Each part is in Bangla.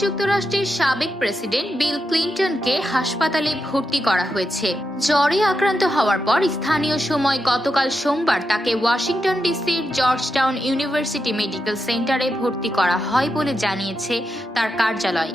যুক্তরাষ্ট্রের সাবেক প্রেসিডেন্ট বিল ক্লিন্টনকে হাসপাতালে ভর্তি করা হয়েছে। জ্বরে আক্রান্ত হওয়ার পর স্থানীয় সময় গতকাল সোমবার তাকে ওয়াশিংটন ডিসির জর্জটাউন ইউনিভার্সিটি মেডিকেল সেন্টারে ভর্তি করা হয় বলে জানিয়েছে তার কার্যালয়।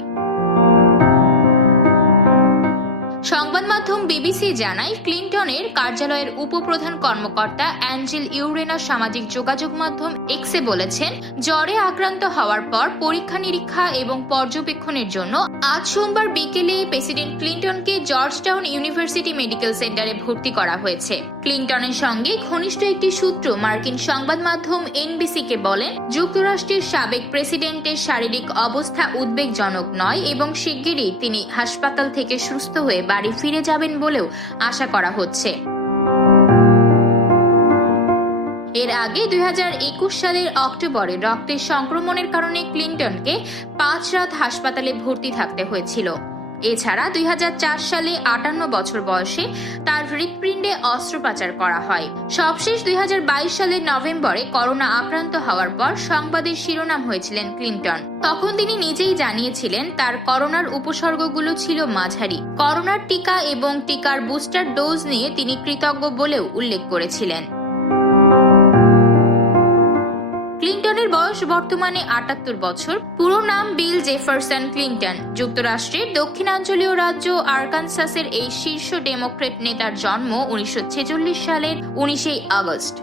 সংবাদ মাধ্যম বিবিসি জানায়, ক্লিন্টনের কার্যালয়ের উপপ্রধান কর্মকর্তা অ্যাঞ্জেল ইউরেনা সামাজিক যোগাযোগ মাধ্যম এক্সে বলেছেন, জ্বরে আক্রান্ত হওয়ার পর পরীক্ষা নিরীক্ষা এবং পর্যবেক্ষণের জন্য আজ সোমবার বিকেলে প্রেসিডেন্ট ক্লিন্টনকে জর্জটাউন ইউনিভার্সিটি মেডিকেল সেন্টারে ভর্তি করা হয়েছে। ক্লিন্টনের সঙ্গে ঘনিষ্ঠ একটি সূত্র মার্কিন সংবাদ মাধ্যম এনবিসিকে বলেন, যুক্তরাষ্ট্রের সাবেক প্রেসিডেন্টের শারীরিক অবস্থা উদ্বেগজনক নয় এবং শিগগিরই তিনি হাসপাতাল থেকে সুস্থ হয়ে বাড়ি ফিরে যাবেন বলেও আশা করা হচ্ছে। এর আগে 2021 সালের অক্টোবরে রক্তের সংক্রমণের কারণে ক্লিন্টনকে 5 রাত হাসপাতালে ভর্তি থাকতে হয়েছিল। এছাড়া 2004 সালে 58 বছর বয়সে তার হৃৎপিণ্ডে অস্ত্রোপচার করা হয়। সবশেষ 2022 সালের নভেম্বরে করোনা আক্রান্ত হওয়ার পর সংবাদের শিরোনাম হয়েছিলেন ক্লিন্টন। তখন তিনি নিজেই জানিয়েছিলেন তার করোনার উপসর্গগুলো ছিল মাঝারি। করোনার টিকা এবং টিকার বুস্টার ডোজ নিয়ে তিনি কৃতজ্ঞ বলেও উল্লেখ করেছিলেন। ক্লিন্টনের বয়স বর্তমানে 78 বছর। পুরো নাম বিল জেফারসন ক্লিন্টন। যুক্তরাষ্ট্রের দক্ষিণাঞ্চলীয় রাজ্য আরকানসাসের এই শীর্ষ ডেমোক্র্যাট নেতার জন্ম 1946 সালের 19 আগস্ট।